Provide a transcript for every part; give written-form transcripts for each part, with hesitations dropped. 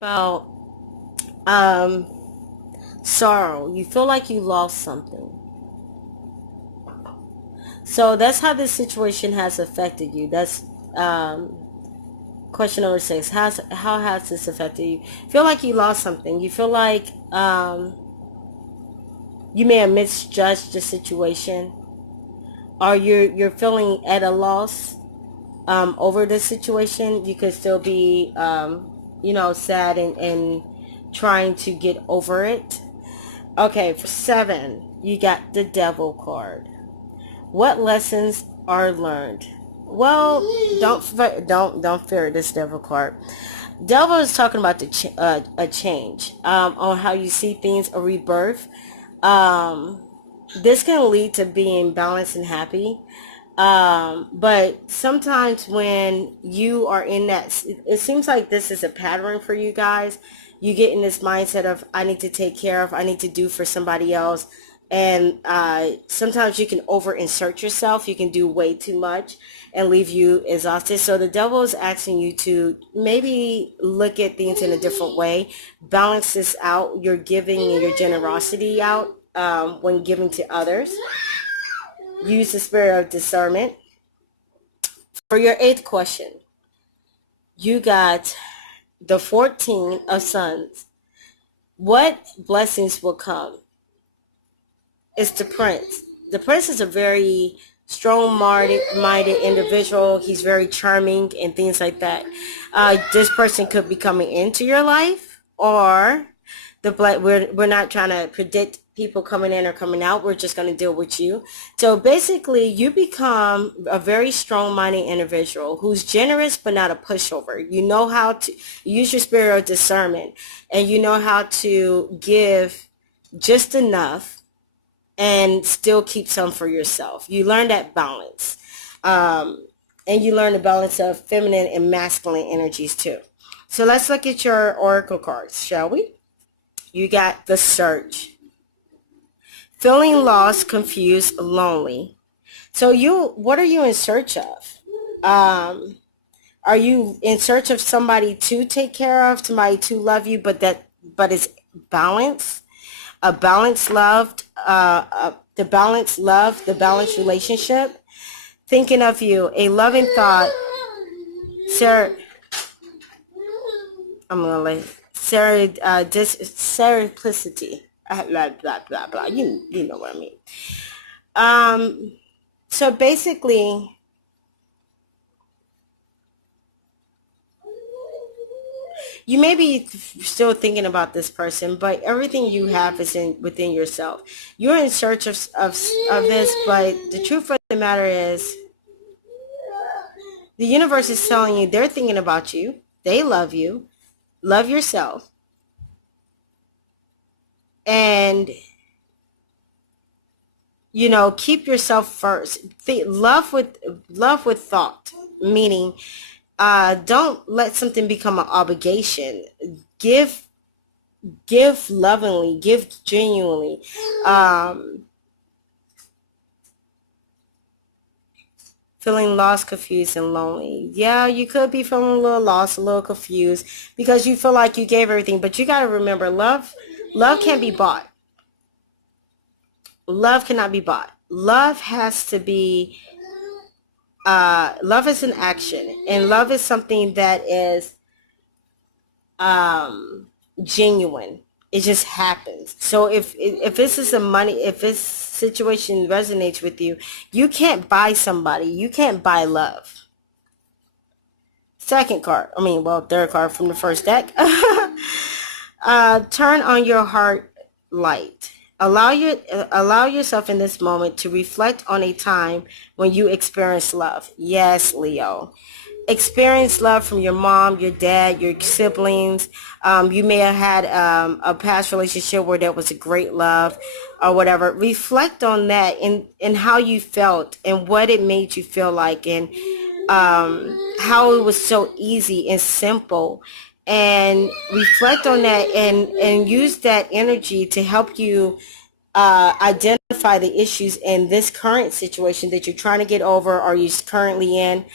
About um sorrow. You feel like you lost something. So that's how this situation has affected you. That's um question number 6. How has this affected you? Feel like you lost something. You feel like you may have misjudged the situation, or you're feeling at a loss over the situation. You could still be sad and trying to get over it. Okay, for 7, you got the devil card. What lessons are learned? Well, don't fear this devil card. Devil is talking about a change on how you see things, a rebirth. Um, this can lead to being balanced and happy. But sometimes when you are in that, it seems like this is a pattern for you guys. You get in this mindset of, I need to take care of, I need to do for somebody else. And sometimes you can over insert yourself. You can do way too much and leave you exhausted. So the devil is asking you to maybe look at things in a different way, balance this out, your giving and your generosity out when giving to others. Use the spirit of discernment. For your 8th question, you got the 14 of Sons. What blessings will come? It's the Prince. The Prince is a very strong-minded individual. He's very charming and things like that. This person could be coming into your life, or we're not trying to predict people coming in or coming out. We're just going to deal with you. So basically, you become a very strong-minded individual who's generous but not a pushover. You know how to use your spirit of discernment, and you know how to give just enough and still keep some for yourself. You learn that balance. And you learn the balance of feminine and masculine energies too. So let's look at your oracle cards, shall we? You got the Search. Feeling lost, confused, lonely. So what are you in search of? Are you in search of somebody to take care of, somebody to love you, but it's balanced? A balanced love, the balanced relationship. Thinking of you, a loving thought. Sarah, I'm gonna let Sarah, simplicity. Blah blah blah blah. You know what I mean. Um, so basically, you may be still thinking about this person, but everything you have is within yourself. You're in search of this, but the truth of the matter is, the universe is telling you they're thinking about you. They love you. Love yourself. And, keep yourself first. Love with thought, meaning don't let something become an obligation. Give give lovingly, give genuinely. Um, Feeling lost, confused, and lonely. Yeah, you could be feeling a little lost, a little confused because you feel like you gave everything, but you got to remember, love can't be bought. Love cannot be bought. Love is an action, and love is something that is um genuine. It just happens. So if this situation resonates with you, you can't buy somebody. You can't buy love. Second card. Third card from the first deck. Turn on your heart light. Allow yourself in this moment to reflect on a time when you experienced love. Yes, Leo. Experience love from your mom, your dad, your siblings. You may have had a past relationship where there was a great love or whatever. Reflect on that and how you felt and what it made you feel like, and how it was so easy and simple. And reflect on that and use that energy to help you identify the issues in this current situation that you're trying to get over or you're currently in.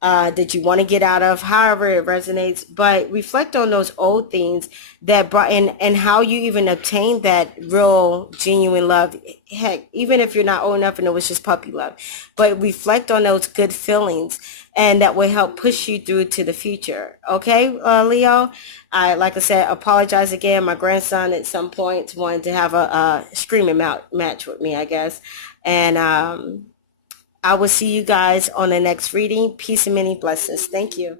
that you want to get out of, however it resonates. But reflect on those old things that brought in, and how you even obtained that real genuine love. Heck, even if you're not old enough and it was just puppy love, but reflect on those good feelings, and that will help push you through to the future. Okay, Leo, like I said, apologize again. My grandson at some point wanted to have a screaming match with me, I guess. And I will see you guys on the next reading. Peace and many blessings. Thank you.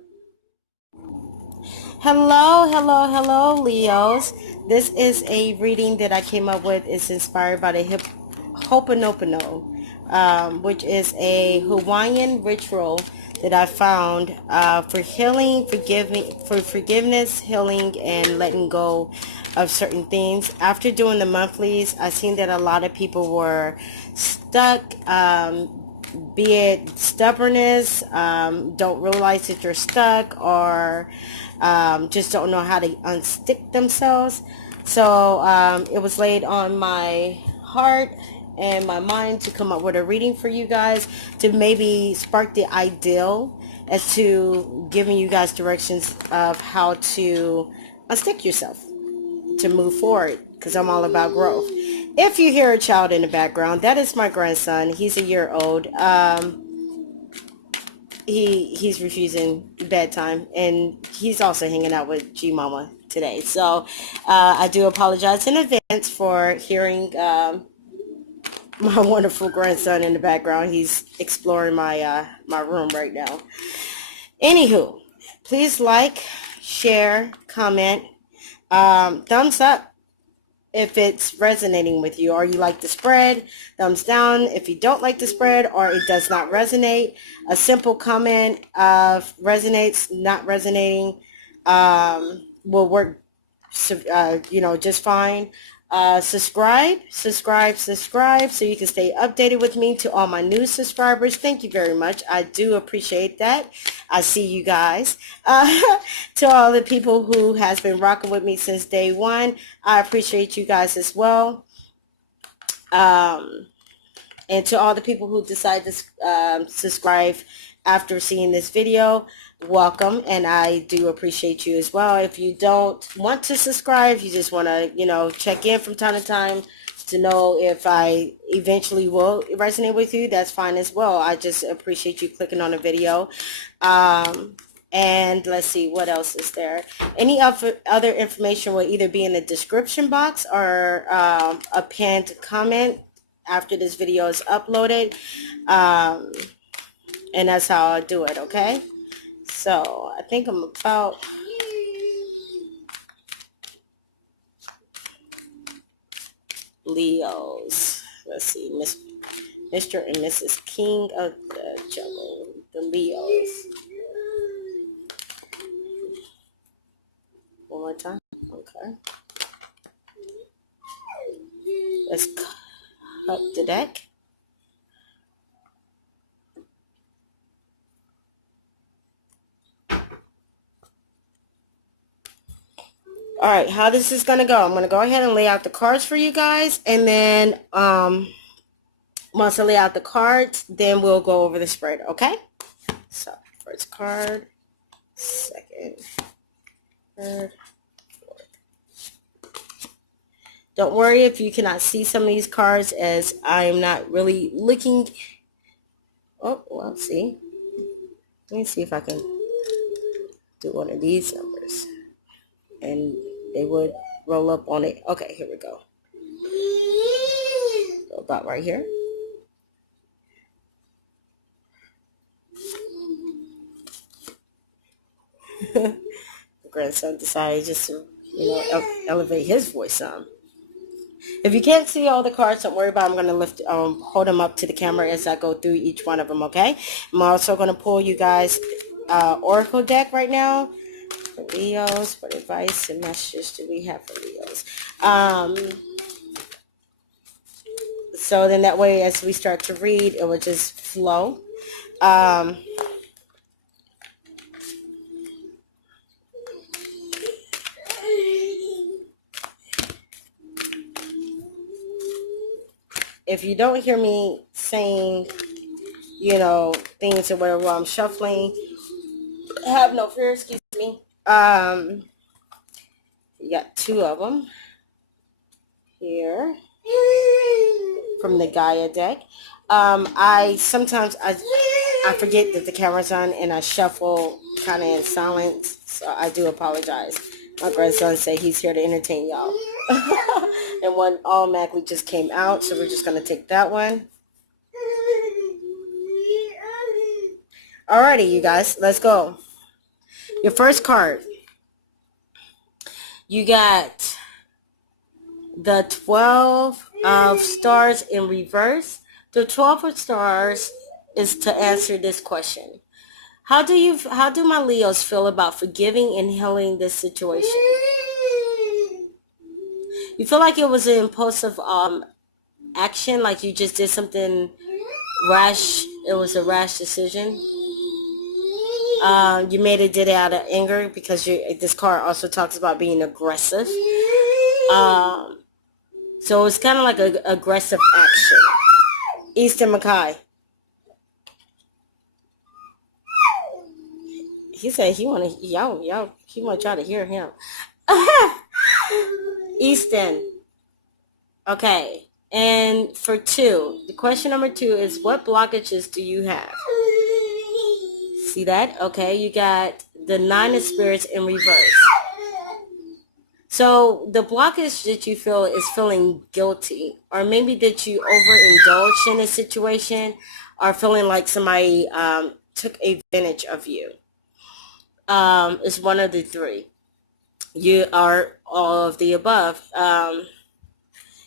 Hello, hello, hello, Leos. This is a reading that I came up with. It's inspired by the Ho'oponopono, which is a Hawaiian ritual that I found for healing, forgiveness, healing, and letting go of certain things. After doing the monthlies, I seen that a lot of people were stuck, be it stubbornness, don't realize that you're stuck, or just don't know how to unstick themselves. So it was laid on my heart and my mind to come up with a reading for you guys, to maybe spark the ideal as to giving you guys directions of how to unstick yourself to move forward, because I'm all about growth. If you hear a child in the background, that is my grandson. He's a year old. He's refusing bedtime, and he's also hanging out with G Mama today. So I do apologize in advance for hearing my wonderful grandson in the background. He's exploring my room right now. Anywho, please like, share, comment, thumbs up if it's resonating with you, or you like the spread. Thumbs down if you don't like the spread or it does not resonate. A simple comment of resonates, not resonating, will work, just fine. Subscribe, so you can stay updated with me. To all my new subscribers, thank you very much. I do appreciate that. I see you guys. To all the people who has been rocking with me since day one, I appreciate you guys as well. And to all the people who decide to subscribe after seeing this video, welcome, and I do appreciate you as well. If you don't want to subscribe, you just want to, check in from time to time to know if I eventually will resonate with you, that's fine as well. I just appreciate you clicking on the video. And let's see, what else is there? Any other information will either be in the description box or a pinned comment after this video is uploaded. And that's how I do it, okay? So I think I'm about Leos. Let's see, Mr. and Mrs. King of the Jungle, the Leos. One more time. Okay. Let's cut the deck. All right, how this is going to go, I'm going to go ahead and lay out the cards for you guys. And then once I lay out the cards, then we'll go over the spread, okay? So, first card, second, third, fourth. Don't worry if you cannot see some of these cards, as I'm not really looking. Oh, well, see. Let me see if I can do one of these numbers. And they would roll up on it. Okay, here we go. So about right here. The grandson decided just to, elevate his voice some. If you can't see all the cards, don't worry about it. I'm going to hold them up to the camera as I go through each one of them, okay? I'm also going to pull you guys Oracle deck right now. For Leos, what advice and messages do we have for Leos? So then that way, as we start to read, it will just flow. If you don't hear me saying, things or whatever while I'm shuffling, Have no fear, excuse me. You got two of them here from the Gaia deck. I sometimes I forget that the camera's on and I shuffle kind of in silence, so I do apologize. My grandson said he's here to entertain y'all. And one automatically just came out, so we're just going to take that one. Alrighty, you guys, let's go. Your first card. You got the 12 of stars in reverse. The 12 of stars is to answer this question. How do my Leos feel about forgiving and healing this situation? You feel like it was an impulsive action, like you just did something rash. It was a rash decision. You did it out of anger because this card also talks about being aggressive. So it's kind of like an aggressive action. Eastern Mackay. He said he want y'all to hear him. Easton. Okay. And for 2, the question number 2 is, what blockages do you have? See that? Okay. You got the 9 of spirits in reverse. So the blockage that you feel is feeling guilty, or maybe that you overindulged in a situation, or feeling like somebody took advantage of you. It's one of the 3. You are all of the above.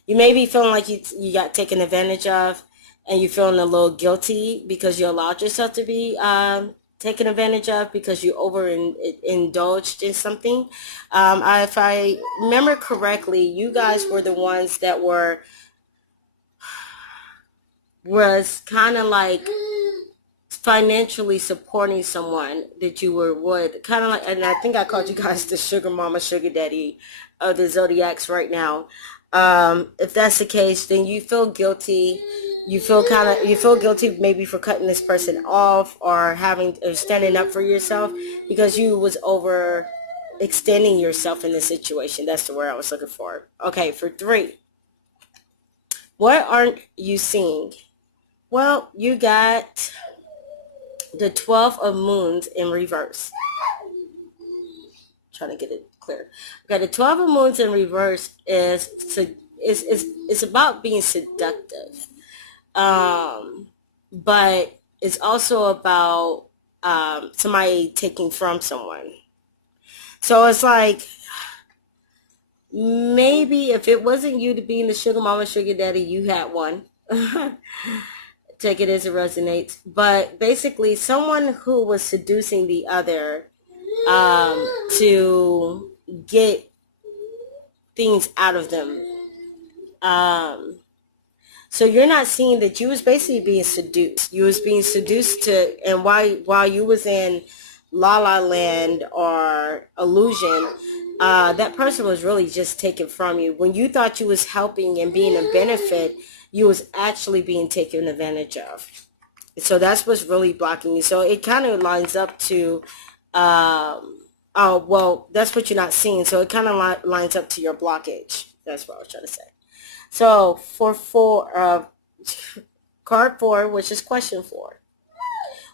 You may be feeling like you got taken advantage of, and you're feeling a little guilty because you allowed yourself to be taken advantage of because you overindulged in something. If I remember correctly, you guys were the ones that was kind of like financially supporting someone that you would kind of like, and I think I called you guys the sugar mama, sugar daddy of the zodiacs right now. If that's the case, then you feel guilty. You feel guilty maybe for cutting this person off or standing up for yourself because you was over extending yourself in this situation. That's the word I was looking for. Okay, for 3. What aren't you seeing? Well, you got the 12 of moons in reverse. Trying to get it clear. Okay, the 12 of moons in reverse is about being seductive. But it's also about somebody taking from someone. So it's like, maybe if it wasn't you to being the sugar mama, sugar daddy, you had one. Take it as it resonates. But basically, someone who was seducing the other to get things out of them. So you're not seeing that you was basically being seduced. You was being seduced to, and while you was in La La Land or illusion, that person was really just taken from you. When you thought you was helping and being a benefit, you was actually being taken advantage of. So that's what's really blocking you. So it kind of lines up to, that's what you're not seeing. So it kind of lines up to your blockage. That's what I was trying to say. So for card 4, which is question 4,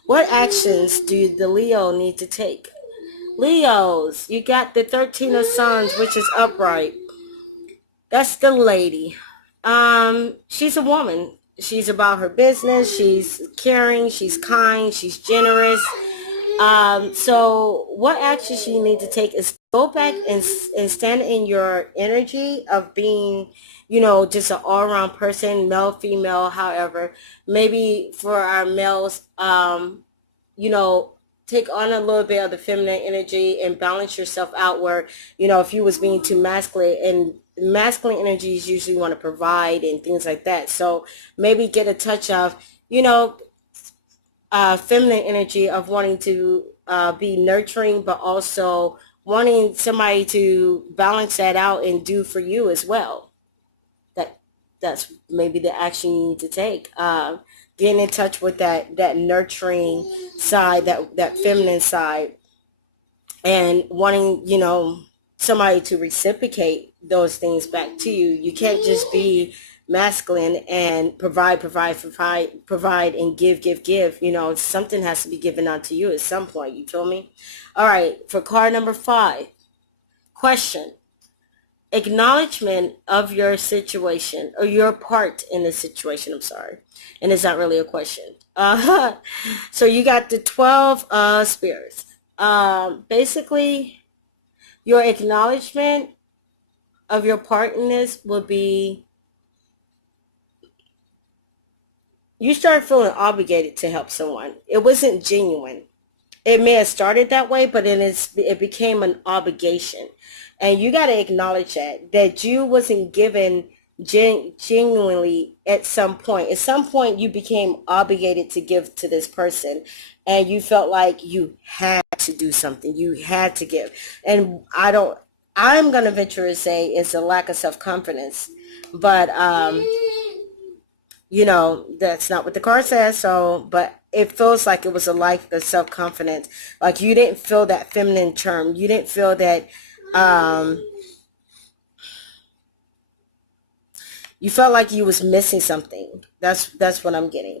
what actions do the Leo need to take? Leos, you got the 13 of Sons, which is upright. That's the lady. She's a woman. She's about her business. She's caring. She's kind. She's generous. So what actions you need to take is go back and stand in your energy of being, just an all-around person, male, female, however. Maybe for our males, take on a little bit of the feminine energy and balance yourself out where, if you was being too masculine, and masculine energies usually want to provide and things like that. So maybe get a touch of, feminine energy of wanting to be nurturing, but also wanting somebody to balance that out and do for you as well. That's maybe the action you need to take. Getting in touch with that nurturing side, that feminine side, and wanting, somebody to reciprocate those things back to you. You can't just be masculine and provide and give. Something has to be given onto you at some point. You feel me? All right. For card number 5, question. Acknowledgement of your situation or your part in the situation. I'm sorry. And it's not really a question. So you got the 12 spirits. Basically, your acknowledgement of your part in this will be you start feeling obligated to help someone. It wasn't genuine. It may have started that way, but it became an obligation. And you got to acknowledge that you wasn't given genuinely at some point. At some point, you became obligated to give to this person, and you felt like you had to do something. You had to give. And I'm going to venture to say it's a lack of self-confidence. But, that's not what the card says. So, but it feels like it was a lack of self-confidence. Like you didn't feel that feminine charm. You didn't feel that, you felt like you was missing something. That's what I'm getting.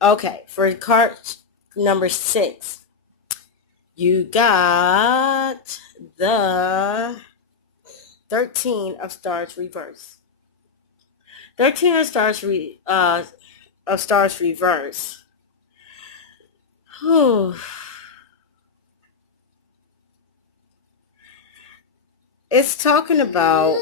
Okay. For card number 6, you got the 13 of stars reverse. 13 of stars reverse. Whew. It's talking about